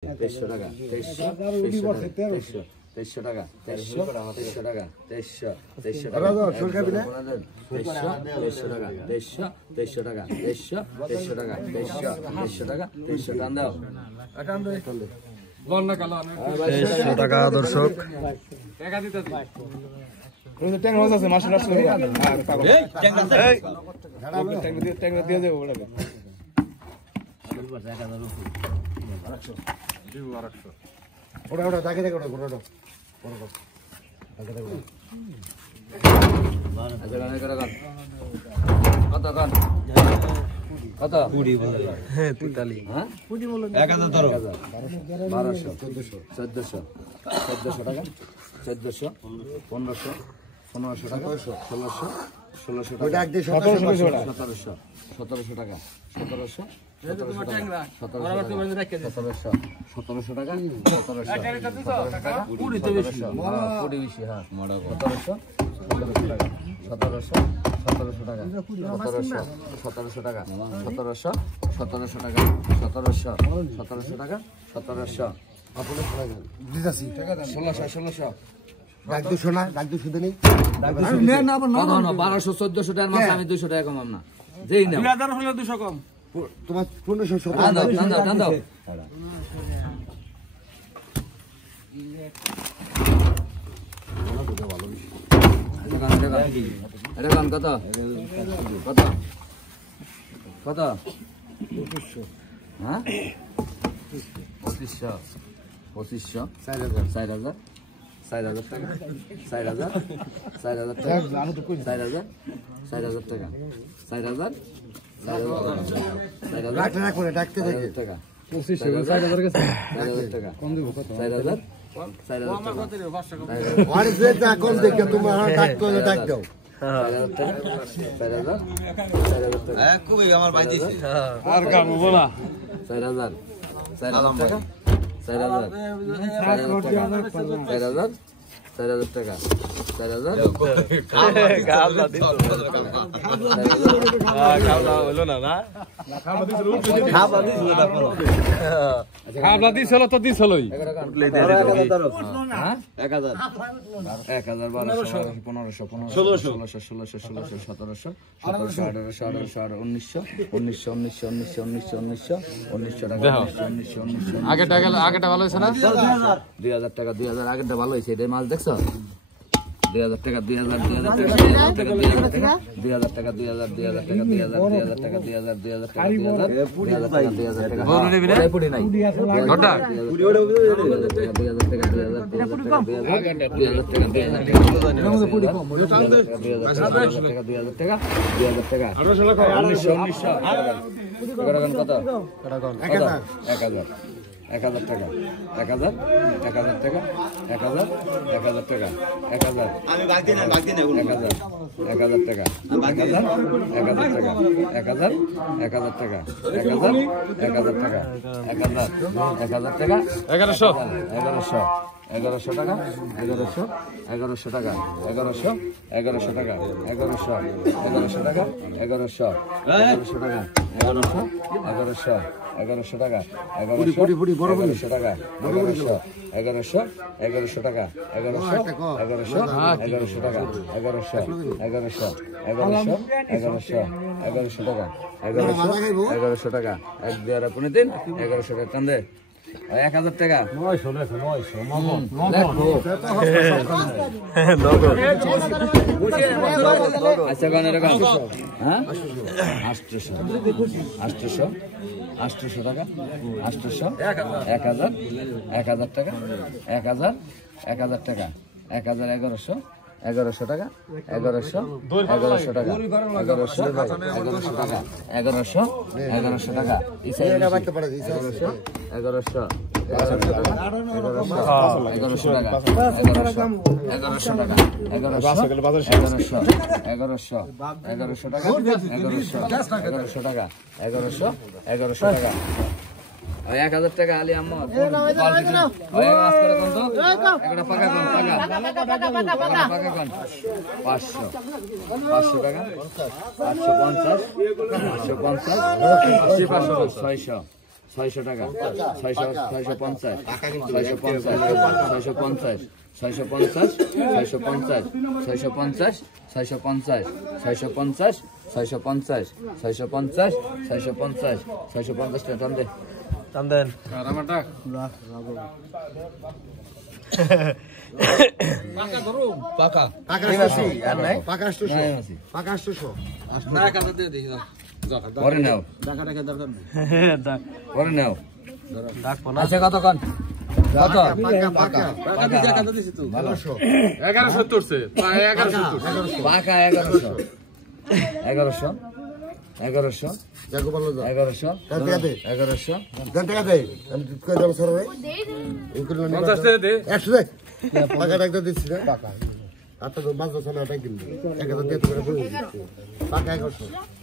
2300 টাকা 2300 টাকা 2300 টাকা 2300 টাকা 2300 টাকা 2300 টাকা দাও বল না কালো 2300 টাকা দর্শক টাকা দিতে ট্যাং রোজ আছে মাছ নষ্ট করে এই ট্যাং দিয়ে দেবো ওটাকে ওটা ওটা তাকে দেখো ওটা ওটা কত কত কত 20 হ্যাঁ 43 হ্যাঁ 1000 ধরো 1200 1400 টাকা 1400 1500 1500 টাকা 1600 1600 টাকা 1700 টাকা 1700 1700 টাকা 1700 টাকা 1600 ডাক 200 না ডাক 200 দেনি না 1200 1400 টাকার মাছ আমি 200 টাকা কমাম না যেই না 2000 হলে 200 কম তোমার 1500 দাও এটা কত কত কত 2500 হ্যাঁ 2500 4000 টাকা 4000 টাকা 4000 টাকা 4000 ডাক্তার করে ডাকতে থাকে টাকা 2500 গেছে 4000 টাকা কম দিব কত 4000 আর যে তা কম দেখে তোমার ডাক করে ডাক দাও 4000 টাকা খুবই আমার ভাই দিছে আর কাম বলা 4000 টাকা 4000 টাকা 4000 কাবলা দিল কাবলা হলো না না খাবলা দিছিল তো দিছলই উঠলে দিয়ে দে হ্যাঁ 1000 1200 1500 1600 1700 1900 টাকা আগেটা ভালো হইছে না 2000 টাকা 2000 আগেরটা ভালো হইছে এটা মাছ দেখছো 2000 টাকা 2000 টাকা 2000 টাকা পুরি নাই ঘটা 1000 টাকা 1000 টাকা 1000 টাকা আমি বাকি না 1000 টাকা 1000 টাকা 1000 টাকা 1100 টাকা 1100 টাকা 1100 টাকা 1100 টাকা 1100 টাকা 1100 টাকা 1100 টাকা 1100 টাকা 1100 টাকা 1100 টাকা কান্দে 1000 টাকা 900 আচ্ছা গান এরকম হ্যাঁ 800 টাকা 1000 টাকা 1000 টাকা 1100 টাকা 1100 টাকা 1100 টাকা 1100 টাকা 1000 টাকা আলি আম্মা 500 টাকা 550 600 600 টাকা 650 650 650 650 650 650 650 650 650 650 650 650 টাকা টান দে টান দেন পাকা পাকা নাই আছে পাকা 800 না কাটা দিয়ে দেখি পরে নাও টাকা টাকা দরকার নেই পরে নাও ডাকবো না আচ্ছা কত কোন কত পাকা টাকা দিয়ে কাটা দিছি তুই ভালো 1100 তুলছে 1100 পাকা 1100 1100 জাগো ভালো যা 1100 টাকা দে 1100 দেন টাকা দে আমি কই যাব স্যার ভাই এই করলে 50 টাকা দে 100 দে পাকা টাকা দিচ্ছি রে পাকা আচ্ছা তো বাজ বছর টাকা কিনবি 1000 দিয়ে তোরা বই পাকা 100